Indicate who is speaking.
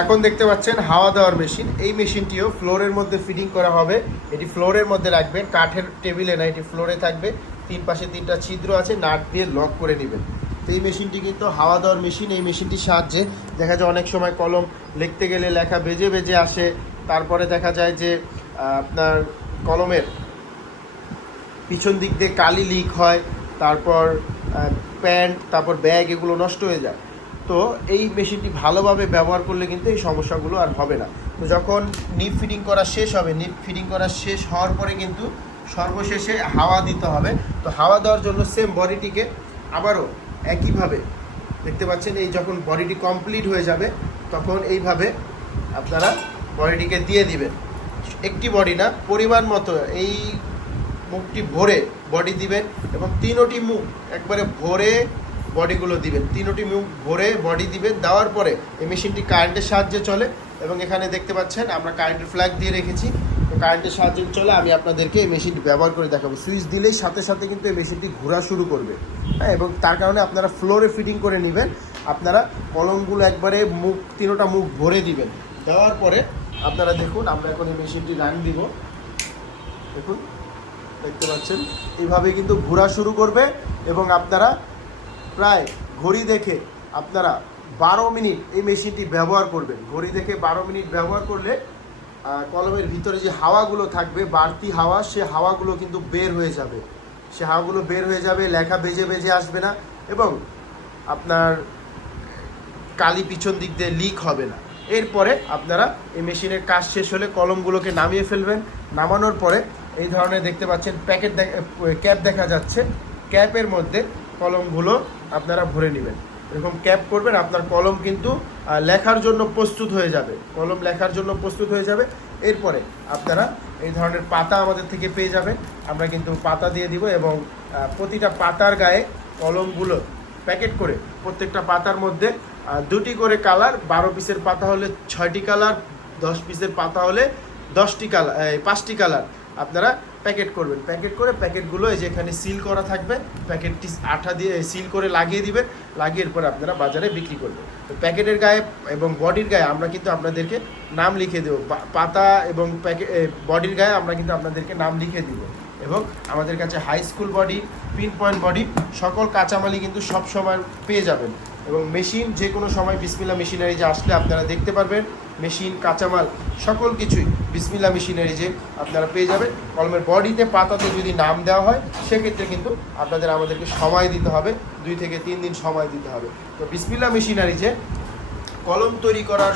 Speaker 1: এখন দেখতে পাচ্ছেন হাওয়া দেওয়ার মেশিন। এই মেশিনটিও ফ্লোরের মধ্যে ফিটিং করা হবে। এটি ফ্লোরের মধ্যে রাখবেন, কাঠের টেবিলে না, এটি ফ্লোরে থাকবে। তিন পাশে তিনটা ছিদ্র আছে, নাট দিয়ে লক করে নেবেন। তো এই মেশিনটি কিন্তু হাওয়া দেওয়ার মেশিন। এই মেশিনটির সাহায্যে দেখা যায় অনেক সময় কলম লিখতে গেলে লেখা বেজে বেজে আসে। তারপরে দেখা যায় যে আপনার কলমের পিছন দিক দিয়ে কালি লিক হয়, তারপর প্যান্ট, তারপর ব্যাগ এগুলো নষ্ট হয়ে যায়। তো এই মেশিনটি ভালোভাবে ব্যবহার করলে কিন্তু এই সমস্যাগুলো আর হবে না। তো যখন নিপ ফিটিং করা শেষ হবে নিপ ফিটিং করা শেষ হওয়ার পরে কিন্তু সর্বশেষে হাওয়া দিতে হবে। তো হাওয়া দেওয়ার জন্য সেম বডিটিকে আবারও একইভাবে দেখতে পাচ্ছেন, এই যখন বডিটি কমপ্লিট হয়ে যাবে, তখন এইভাবে আপনারা বডিটিকে দিয়ে দিবেন। একটি বডি না, পরিমাণ মতো এই মুখটি ভরে বডি দিবেন এবং তিনোটি মুখ একবারে ভরে বডিগুলো দিবেন। তিনোটি মুখ ভরে বডি দিবেন, দেওয়ার পরে এই মেশিনটি কারেন্টের সাহায্যে চলে এবং এখানে দেখতে পাচ্ছেন আমরা কারেন্টের ফ্ল্যাগ দিয়ে রেখেছি। তো কারেন্টের সাহায্যে চলে আমি আপনাদেরকে এই মেশিনটি ব্যবহার করে দেখাবো। সুইচ দিলেই সাথে সাথে কিন্তু এই মেশিনটি ঘোরা শুরু করবে। হ্যাঁ এবং তার কারণে আপনারা ফ্লোরে ফিটিং করে নেবেন। আপনারা কলমগুলো একবারে মুখ, তিনোটা মুখ ভরে দিবেন। দেওয়ার পরে আপনারা দেখুন, আমরা এখন এই মেশিনটি রান দিব। দেখুন, দেখতে পাচ্ছেন? এইভাবে কিন্তু ঘোরা শুরু করবে এবং আপনারা প্রায় ঘড়ি দেখে আপনারা বারো মিনিট এই মেশিনটি ব্যবহার করবেন। ঘড়ি দেখে বারো মিনিট ব্যবহার করলে কলমের ভিতরে যে হাওয়াগুলো থাকবে, বাড়তি হাওয়া, সে হাওয়াগুলো কিন্তু বের হয়ে যাবে। সে হাওয়াগুলো বের হয়ে যাবে, লেখা বেজে বেজে আসবে না এবং আপনার কালি পিছন দিক দিয়ে লিক হবে না। এরপরে আপনারা এই মেশিনের কাজ শেষ হলে কলমগুলোকে নামিয়ে ফেলবেন। নামানোর পরে এই ধরনের দেখতে পাচ্ছেন, প্যাকেট ক্যাপ দেখা যাচ্ছে। ক্যাপের মধ্যে কলমগুলো আপনারা ভরে নেবেন। এরকম ক্যাপ করবেন, আপনার কলম কিন্তু লেখার জন্য প্রস্তুত হয়ে যাবে। কলম লেখার জন্য প্রস্তুত হয়ে যাবে। এরপরে আপনারা এই ধরনের পাতা আমাদের থেকে পেয়ে যাবেন। আমরা কিন্তু পাতা দিয়ে দিব এবং প্রতিটা পাতার গায়ে কলমগুলো প্যাকেট করে প্রত্যেকটা পাতার মধ্যে দুটি করে কালার, বারো পিসের পাতা হলে ছয়টি কালার, দশ পিসের পাতা হলে দশটি কালার পাঁচটি কালার। আপনারা প্যাকেট করবেন। প্যাকেট করে প্যাকেটগুলো এই যে এখানে সিল করা থাকবে, প্যাকেটটি আঠা দিয়ে সিল করে লাগিয়ে দিবেন, লাগিয়ে এরপর আপনারা বাজারে বিক্রি করবেন। তো প্যাকেটের গায়ে এবং বডির গায়ে আমরা কিন্তু আপনাদেরকে নাম লিখে দেবো। পাতা এবং প্যাকেট বডির গায়ে আমরা কিন্তু আপনাদেরকে নাম লিখে দিব। এবং আমাদের কাছে high school body pin point body সকল কাঁচামালই কিন্তু সব সময় পেয়ে যাবেন। এবং মেশিন যে কোনো সময় বিসমিল্লা মেশিনারি যে আসলে আপনারা দেখতে পারবেন, মেশিন, কাঁচামাল, সকল কিছুই বিসমিল্লা মেশিনারি যে আপনারা পেয়ে যাবেন। কলমের বডিতে, পাতাতে যদি নাম দেওয়া হয়, সেক্ষেত্রে কিন্তু আপনাদের আমাদেরকে সময় দিতে হবে, দুই থেকে তিন দিন সময় দিতে হবে। তো বিসমিল্লা মেশিনারি যে কলম তৈরি করার